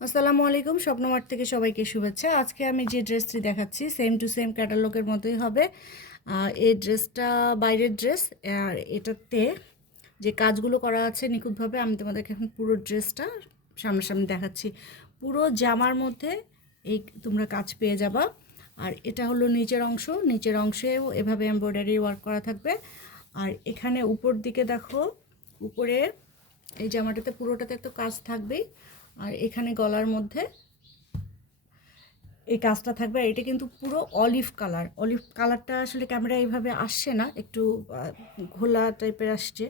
আসসালামু আলাইকুম, স্বপ্নমার্ট থেকে সবাইকে শুভেচ্ছা। আজকে আমি যে ড্রেসটি দেখাচ্ছি সেম টু সেম ক্যাটালগের মতোই হবে। এই ড্রেসটা বাইরের ড্রেস, আর এটাতে যে কাজগুলো করা আছে নিখুঁতভাবে, আমি তোমাদেরকে এখন পুরো ড্রেসটা সামনাসামনি দেখাচ্ছি। পুরো জামার মধ্যে এই তোমরা কাজ পেয়ে যাবা। আর এটা হলো নিচের অংশ, নিচের অংশেও এভাবে এমব্রয়ডারি ওয়ার্ক করা থাকবে। আর এখানে উপর দিকে দেখো, উপরে এই জামাটাতে পুরোটাতে একটু কাজ থাকবেই। আর এখানে গলার মধ্যে এই কাজটা থাকবে। আর এটা কিন্তু পুরো অলিভ কালার। অলিভ কালারটা আসলে ক্যামেরা এইভাবে আসছে না, একটু ঘোলা টাইপের আসছে।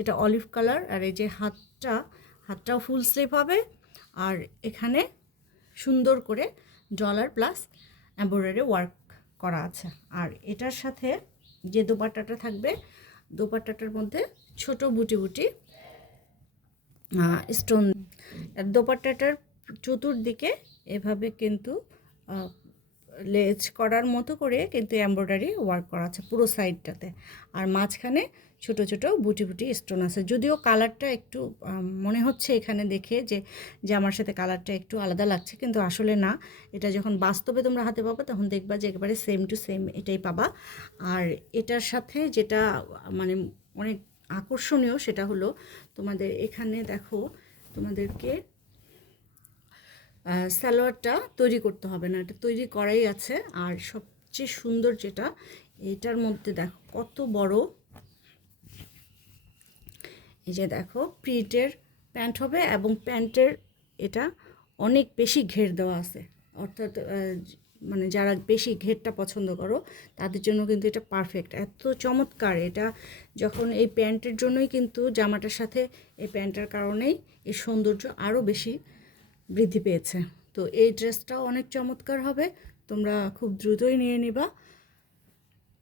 এটা অলিভ কালার। আর এই যে হাতটাও ফুল স্লিভ হবে। আর এখানে সুন্দর করে ডলার প্লাস এমব্রয়ডারি ওয়ার্ক করা আছে। আর এটার সাথে যে দোপাট্টাটা থাকবে, দোপাট্টাটার মধ্যে ছোট বুটি বুটি স্টোন। দোপাট্টাটার চতুর্দিকে এভাবে কিন্তু লেজ করার মতো করে কিন্তু এমব্রয়ডারি ওয়ার্ক করা আছে পুরো সাইডটাতে। আর মাঝখানে ছোট ছোট বুটি বুটি স্টোন আছে। যদিও কালারটা একটু মনে হচ্ছে এখানে দেখে যে আমার সাথে কালারটা একটু আলাদা লাগছে, কিন্তু আসলে না। এটা যখন বাস্তবে তোমরা হাতে পাবে তখন দেখবা যে একেবারে সেম টু সেম এটাই পাবা। আর এটার সাথে যেটা মানে অনেক আকর্ষণীয় সেটা হলো, তোমাদের এখানে দেখো, তোমাদেরকে সালোয়ারটা তৈরি করতে হবে না, এটা তৈরি করাই আছে। আর সবচেয়ে সুন্দর যেটা, এটার মধ্যে দেখো কত বড়, এই যে দেখো প্রিন্টের প্যান্ট হবে, এবং প্যান্টের এটা অনেক বেশি ঘের দেওয়া আছে। অর্থাৎ মানে যারা বেশি ঘেরটা পছন্দ করো তাদের জন্য কিন্তু এটা পারফেক্ট। এত চমৎকার এটা, যখন এই প্যান্টের জন্যই কিন্তু জামাটার সাথে এই প্যান্টের কারণেই এই সৌন্দর্য আরও বেশি বৃদ্ধি পেয়েছে। তো এই ড্রেসটাও অনেক চমৎকার হবে, তোমরা খুব দ্রুতই নিয়ে নিবা।